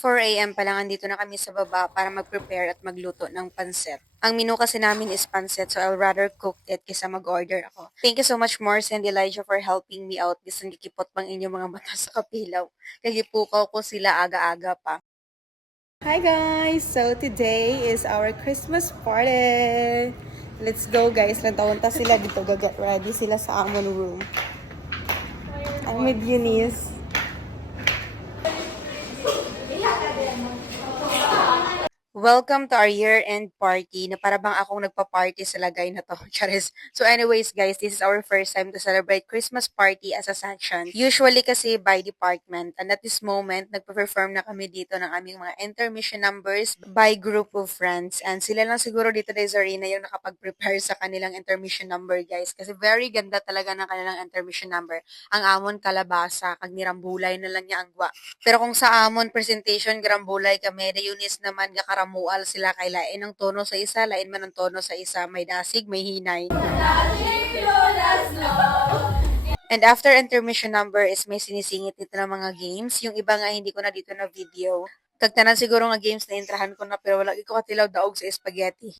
4 a.m. pa lang andito na kami sa baba para mag-prepare at magluto ng pansit. Ang menu kasi namin is pansit, so I'll rather cook it kaysa mag-order ako. Thank you so much, Morse and Elijah, for helping me out. Bisan gikipot pang inyong mga mata sa kapilaw. Kagipukaw ko sila aga-aga pa. Hi guys! So today is our Christmas party! Let's go guys! Nantawanta sila dito. Get ready sila sa amon room. I'm with Eunice. Welcome to our year-end party na para bang akong nagpa-party sa lagay na to. Charis. So anyways guys, this is our first time to celebrate Christmas party as a section. Usually kasi by department. And at this moment, nagpa-perform na kami dito ng aming mga intermission numbers by group of friends. And sila lang siguro dito na Zarina yung nakapag-prepare sa kanilang intermission number guys. Kasi very ganda talaga ng kanilang intermission number. Ang amon kalabasa, kag nirambulay na lang niya ang gwa. Pero kung sa amon presentation, grambulay kami, the Eunice naman gakaramual sila kay lain ang tono sa isa, lain man ang tono sa isa, may dasig, may hinay. And after intermission number is may sinisingit dito ng mga games. Yung iba nga hindi ko na dito na video. Kagtanan siguro nga games na intrahan ko na pero wala ko katilaw daog sa spaghetti.